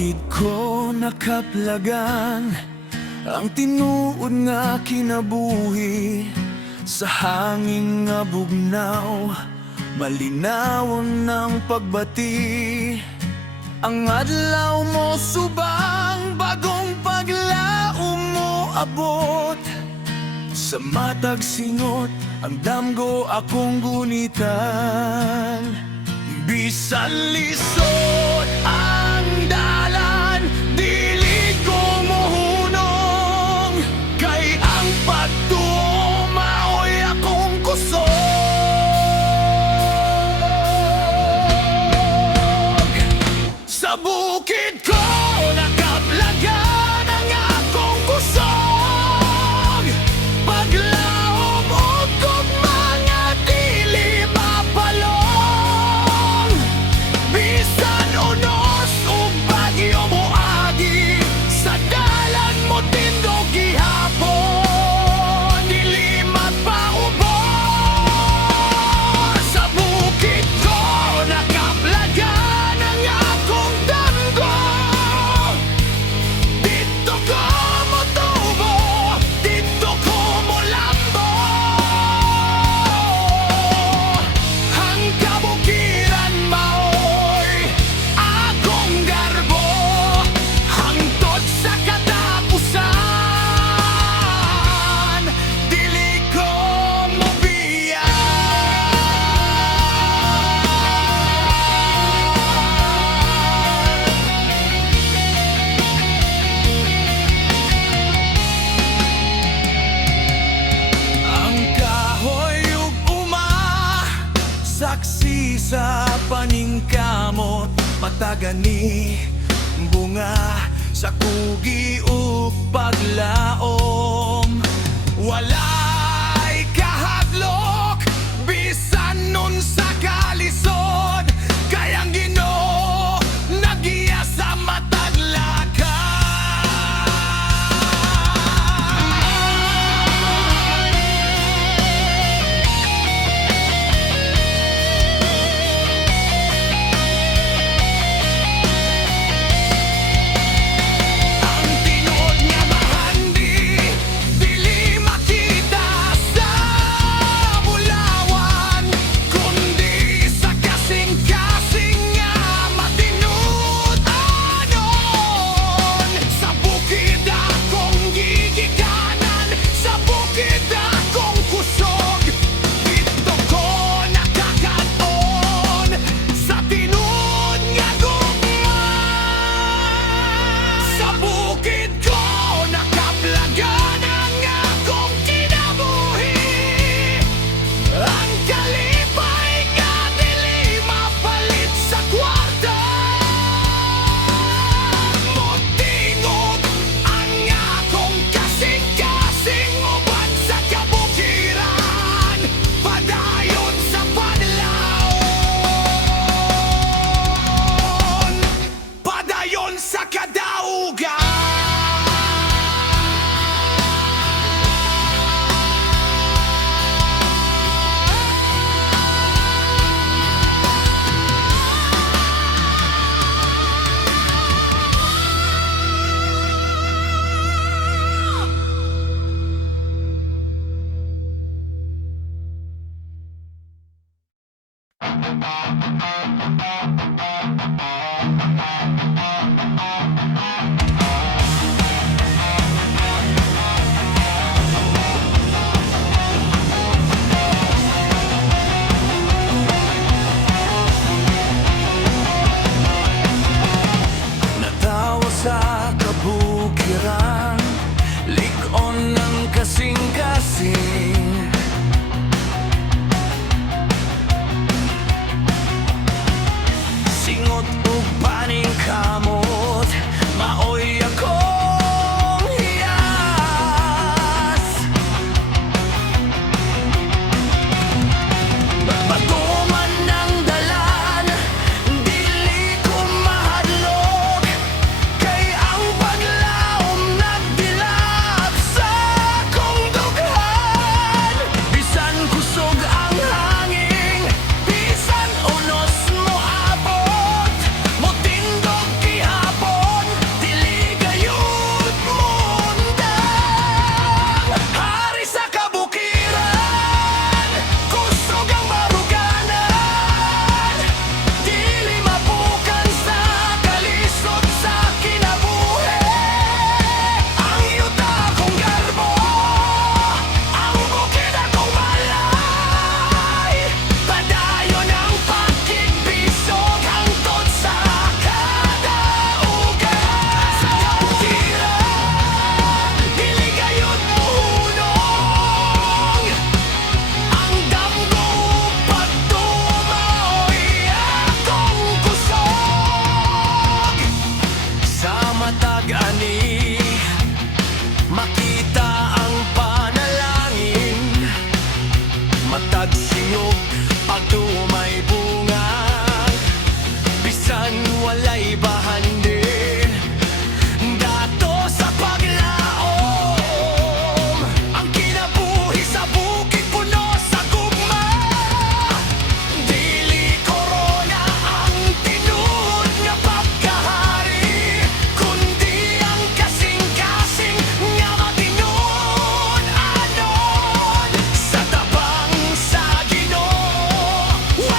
bukid ko nakaplagan, ang tinuod nga kinabuhi. Sa hangin nga bugnaw, malinawon ng pagbati. Ang adlaw mo subang, bagong paglaom mo abot. Sa matag singot, ang damgo akong gunitan. Bisan lisod ang dalan, dili ko mohunong. Kay ang pagtuo maoy akong kusog. Sa bukid ko nakaplagan ang akong kusog. Paglaom ug mga dili mapalong. Bisan unos ug bagyo moagi, sa dalan mo tindog gihapon, dili magpaubos. Sa bukid ko nakaplagan ang akong damgo. Dito ko motubo, dito ko molambo. Ang kabukiran maoy akong garbo, hangtod sa katapusan, dili ko mobiyan. Ang kahoy ug uma, saksi sa paningkamot. Matagani bunga sa kugi ug paglaom. Walay kahadlok, bisan nun sa kalisod. Kay ang Ginoo nagiya sa matag ang tinuod nga mahandi, pag-ani, makita ang panalangin, matag singog pagtumay bunga, bisan walay bahandi, dato sa paglaom, ang kinabuhi sa bukid puno sa gugma. Dili korona ang tinuod nga pagkahari, kundi ang kasing-kasing nga matinud anon sa tabang sa Ginoo.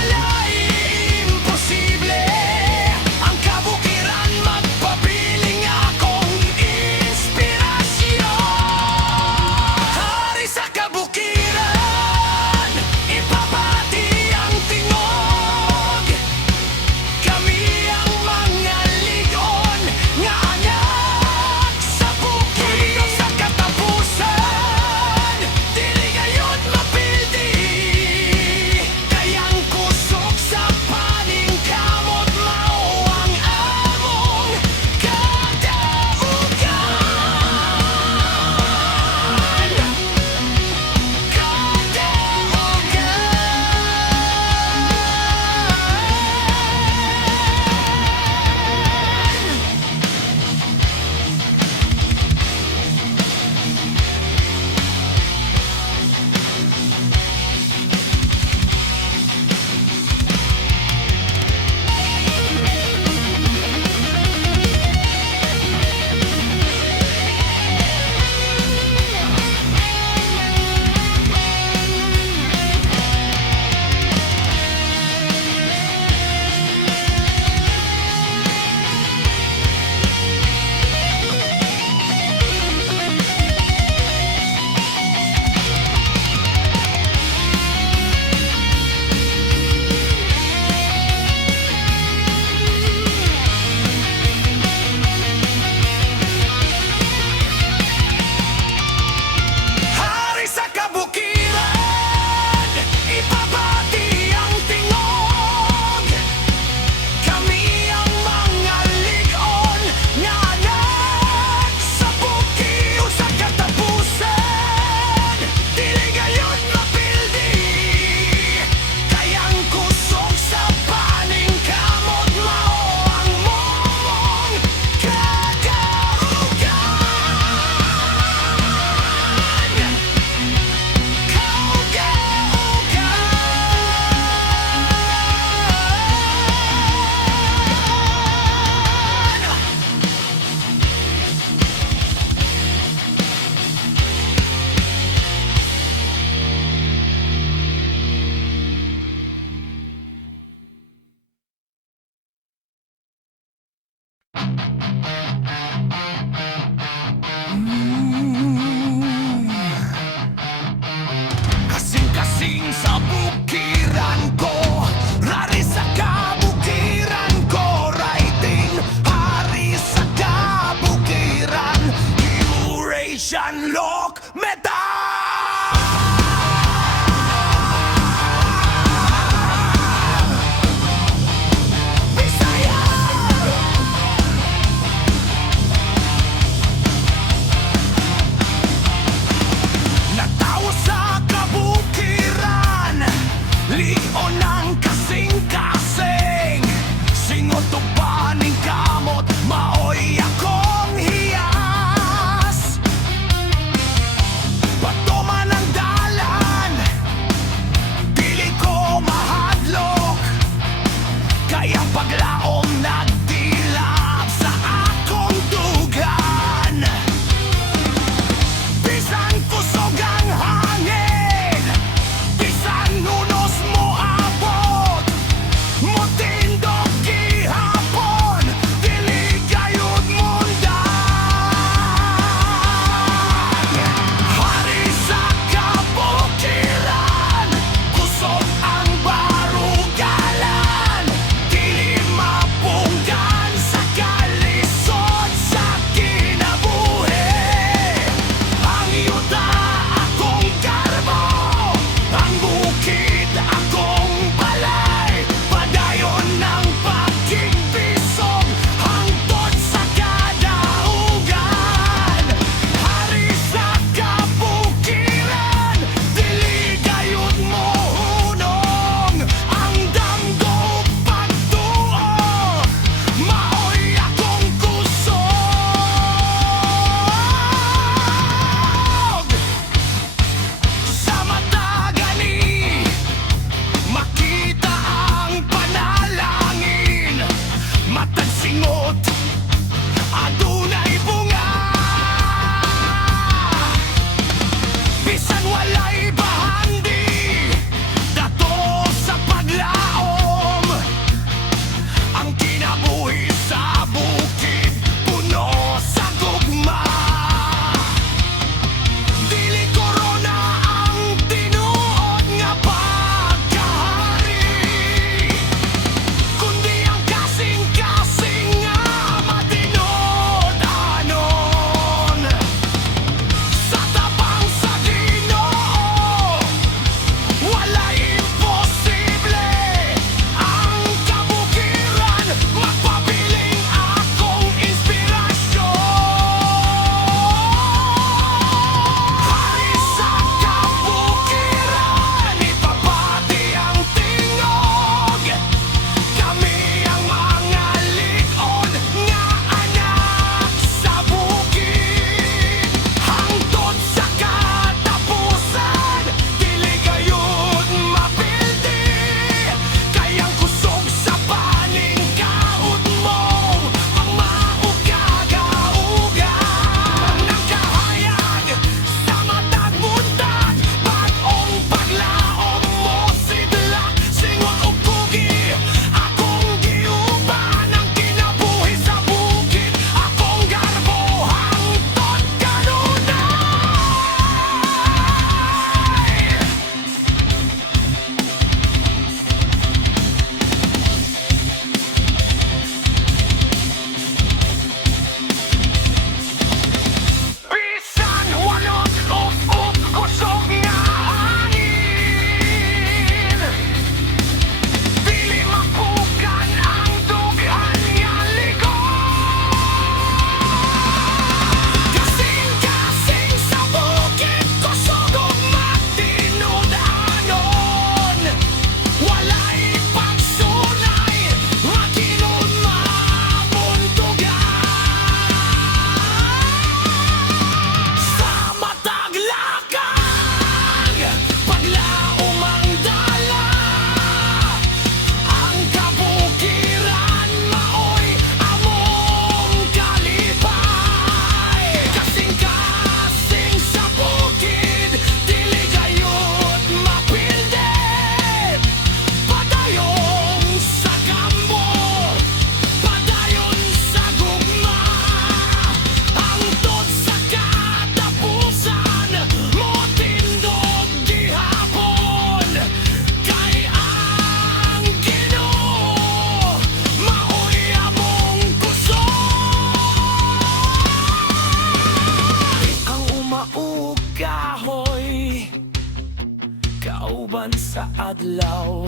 uban sa adlaw,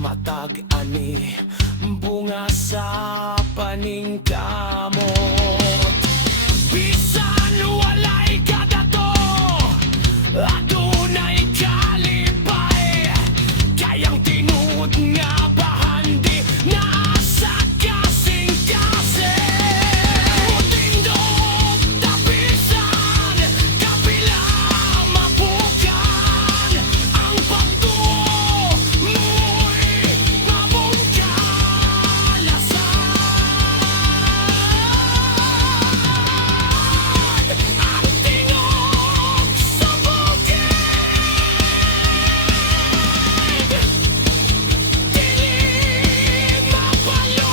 matag ani bunga sa paningkamot. Bisan walay kadato, adunay kalipay, kayang tinuod nga bahandi na sa kasing-kasing. Tindog tapisan, kapila mabukan, ang pagtuo mo'y mabungkalasan. Ang tingog sa bukid, dili mapalo.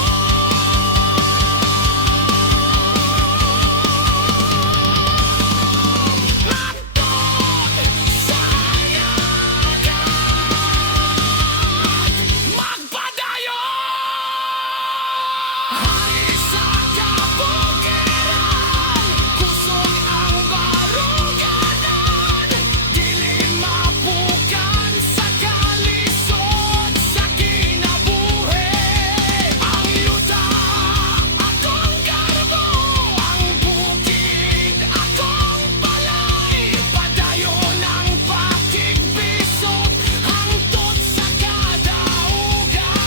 Hari sa kabukiran, kusog ang baruganan, dili mapukan sa kalisod sa kinabuhi. Ang yuta akong garbo, ang bukid akong balay, padayon ang pakigbisog hangtod sa kadaugan.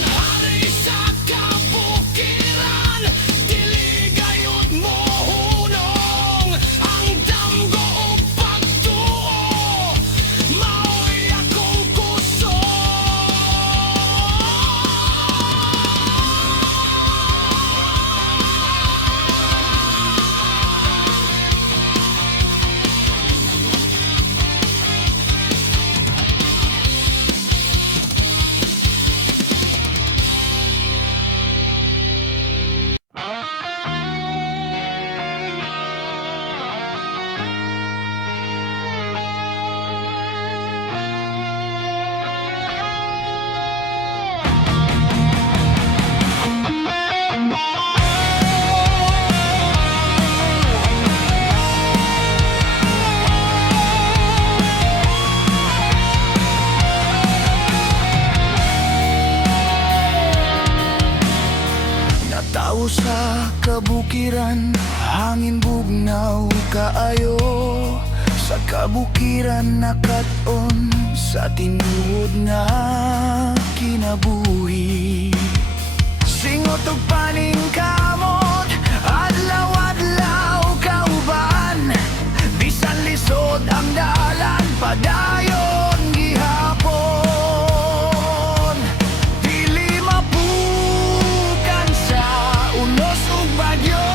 Hari sa kabukiran, dili gayud mo hunong, ang damgo ug pagtuo mao'y akong kusog. Natao sa kabukiran, hangin bugnaw kaayo. Sa kabukiran nakat-on, sa tinuod nga kinabuhi. Singot ug paningkamot, adlaw-adlaw kauban, bisan lisod ang dalan, padayon gihapon. Dili mapukan sa unos ug bagyo,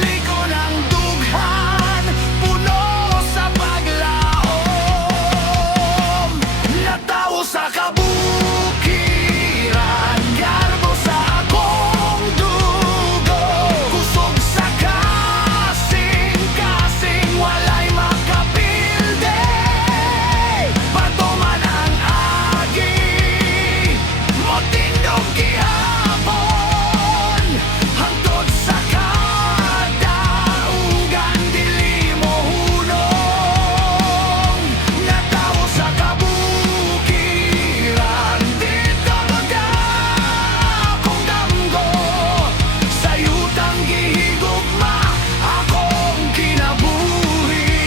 likod ang dughan, puno sa paglaom. Natao sa kabukiran, garbo sa akong dugo, kusog sa kasing-kasing, walay makapilde, patuman ang agi, motindog gihapon, hangtod sa kadaugan, dili mo hunong. Natao sa kabukiran, dito akong damgo, sa yutang gihigugma akong kinabuhi.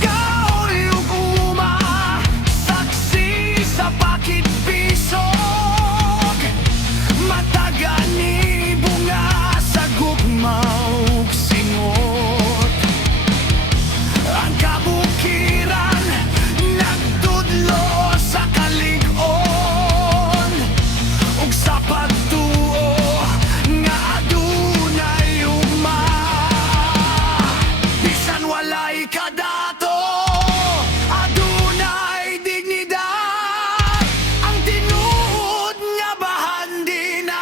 Kahoy ug uma, saksi sa pakitbisog, matagan ni bunga sa gugmaw ug singot. Ang kabukiran nagtudlo sa kalig-on, ug sa pagtuo nga adunay ugma. Bisan walay kadato, adunay dignidad, ang tinuod nga bahandi na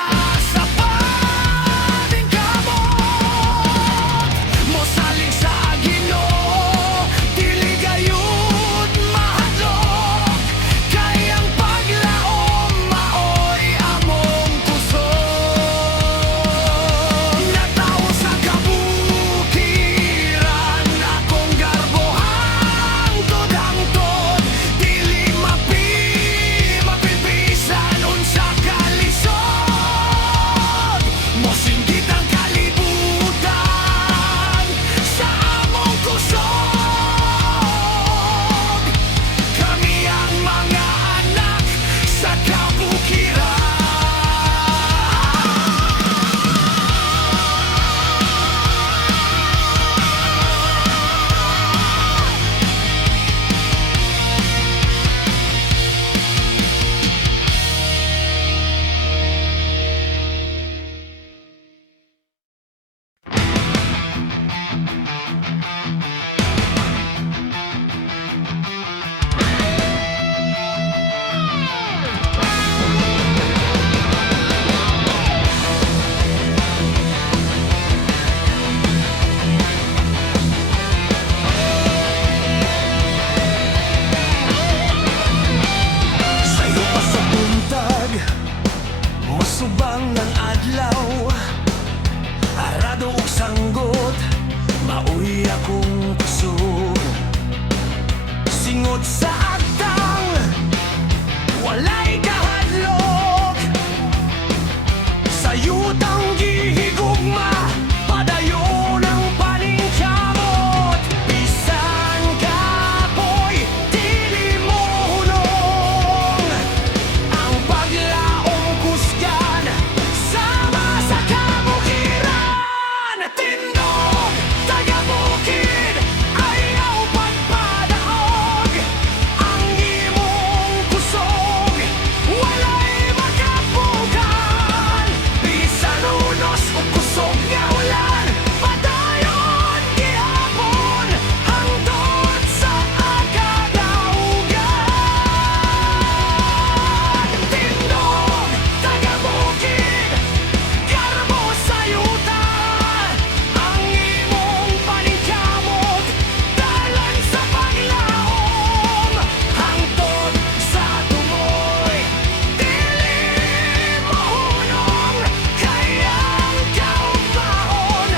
sa paningkamot. Mosalig sa Ginoo, dili gayud mahadlok, kay ang paglaom mao'y among kusog. subang ng adlaw, arado ug sanggot, mauy akong kusog. Singot sa agtang, walay kahadlok, sa yutang gihigugma, padayon ang paningkamot. Bisan kapoy, dili mo hunong, ang paglaong kusgan, sama sa kabukiran. Tindog, taga-bukid, ayaw pagpadaog, ang imong kusog, walay makapugan. Bisan unos o kusog nga ulan, padayon gihapon, hangtod sa akadaugan. Tindog, taga-bukid, garbo sa yuta, ang imong paningkamot, dalan sa paglaom, hangtod sa tumoy, dili mo hunong, kayang kaugmaon,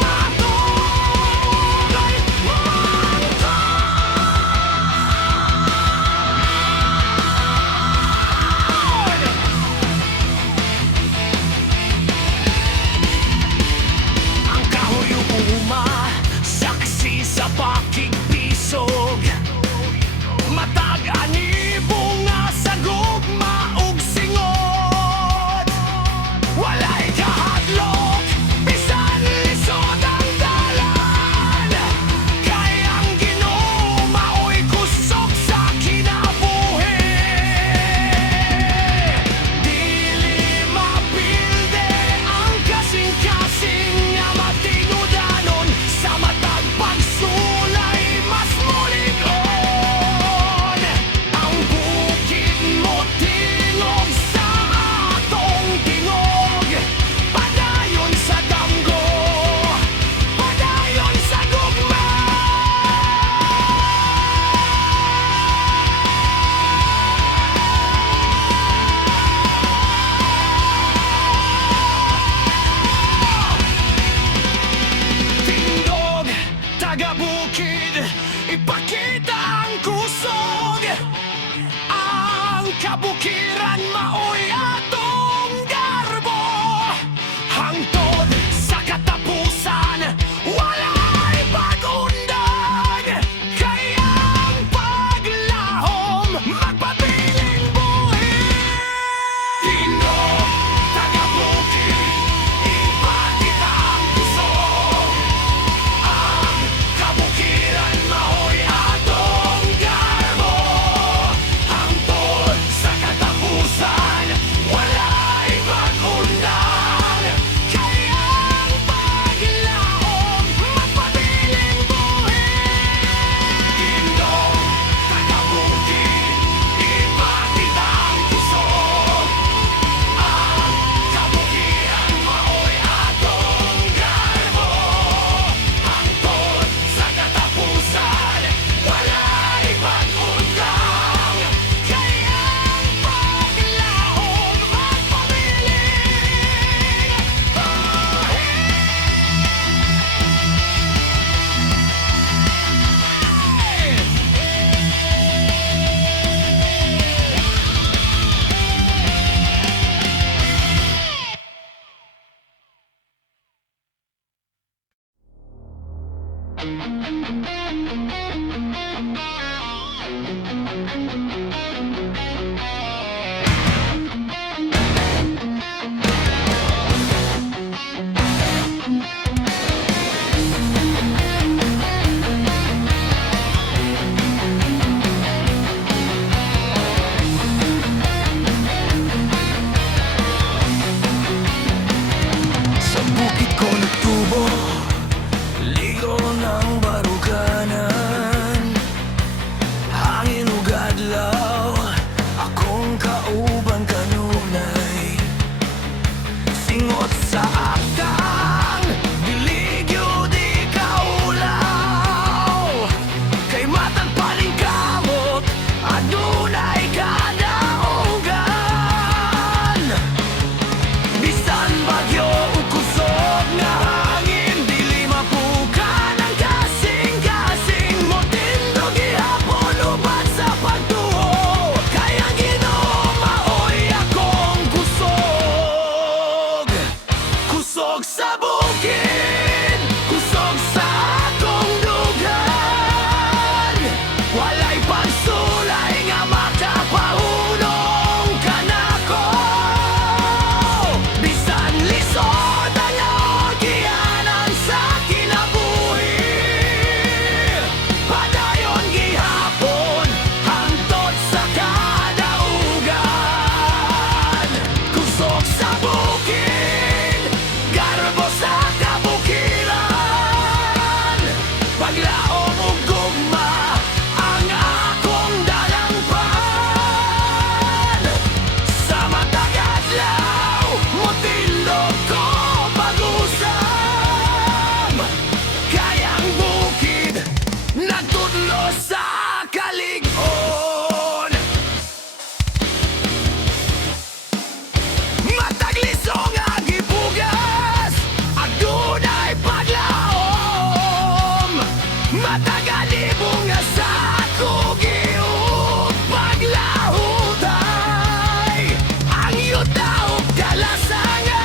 matugay mangkot. Ang kahoy uma, saksi sa pakigpisog, matag ani bunga sa gugma ug singot. Walay kahadlok, bisan lisod ang dalan, kay ang Ginoo maoy kusog sa kinabuhi. Dili mapilde ang kasing-kasing nga matinudanon, sa matag pagsulay mas mulig-on. Ang bukid mo tingog sa atong tingog, padayon sa damgo, padayon sa gugma. Tindog, taga-bukid, ipakita ang kusog, ang kabukiran maoy atong garbo, hangtod sa katapusan, walay pag-undag, kay ang paglahom magpabiling buhi. Tindog, taga-bukid, ipakita ang kusog, ang kabukiran maoy atong garbo, hangtod sa katapusan, walay pag-undag, kay ang paglahom magpabiling buhi. Tindog, taga-bukid, ipakita ang kusog, ang kabukiran maoy atong garbo, hangtod sa katapusan, walay pag-undag, kay ang paglahom magpabiling buhi. Sa bukid ko nagtubo, ligo ng baruganan, hangin ug adlaw, akong kauban kanunay. Singot sa agtang, dili gyud ikaulaw, kay matag paningkamot, adunay kadaugan. Sulok sa bukid, garbo sa kabukiran. Paglaom ug gugma ang akong dalangpan. Sa matag adlaw, motilog ko pag-usam. Kayang bukid, nagtudlo sa kalig-on. Matag lisong ang gibugas, adunay paglaom. Matag alibong nga sa ako giug paglahutay. Ang yuta ug kalasangan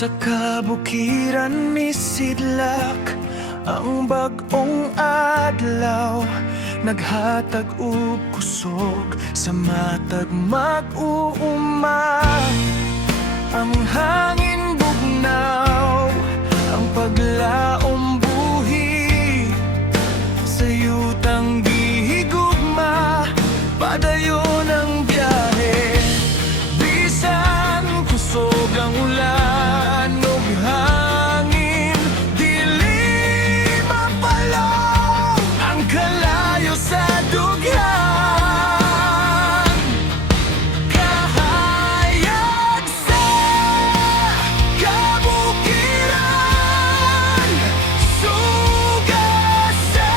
Sa kabukiran ni Sidlak ang bag-ong adlaw, naghatag og kusog sa matag mag-uuma. Ang hangin bugnaw, ang paglaom buhi, sa yutang gihigugma, padayon ang biyahe. Bisan kusog ang ulan ug hangin, dili mapalong ang kalayo sa dughan. Kahayag sa kabukiran, suga sa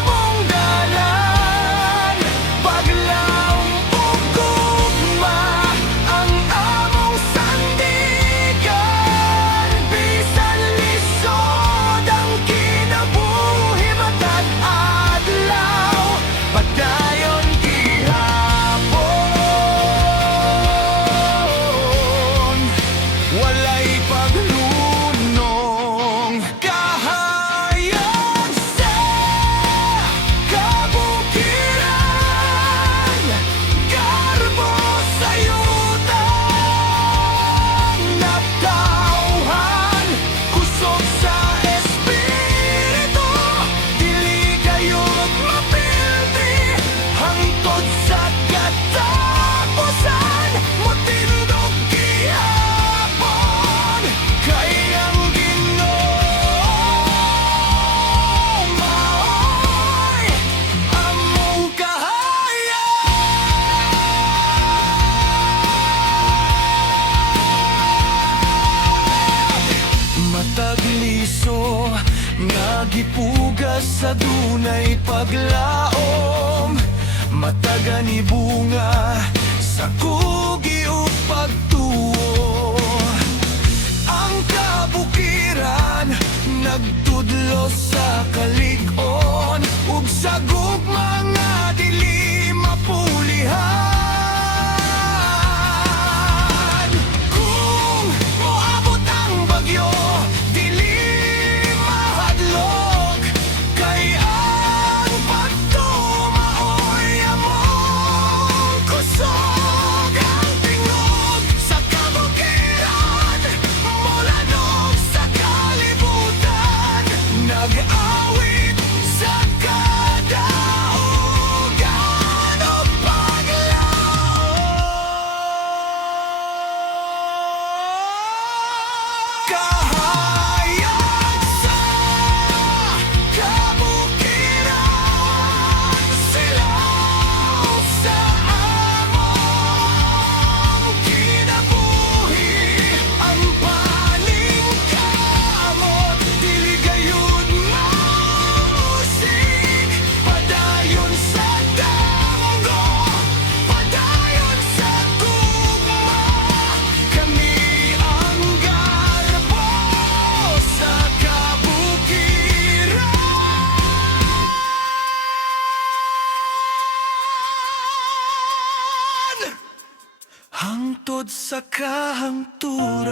among dalan, paglaom ug gugma ang among sandigan. Bisan lisod ang kinabuhi matag adlaw, padayon gihapon, walay paglunong. Kahayag sa kabukiran, garbo sa yutang naptawhan, kusog sa espiritu, dili kayod mapildi hangtod sa katapusan. Motindog gihapon, kay ang Ginoo maoy among kahayag. Matag liso nga gipugas sa dunay paglaom, mataga ni bunga sa kugi ug pagtuo. Ang kabukiran nagtudlo sa kalig-on, ug sa gugma nga dili mapulihan. Kung moabot ang bagyo, dili mahadlok, kay ang pagtumaoy among kusog. Ang tingog sa kabukiran, mulanog sa kalibutan, nag-awit sa kadaugan o paglaom. Kahayag sa kabukiran, silaw sa among kinabuhi, ang paningkamot, dili gayud mausik, padayon sa danggo, padayon sa gugma, kami ang garbo sa kabukiran. Hangtod sa kahangturan.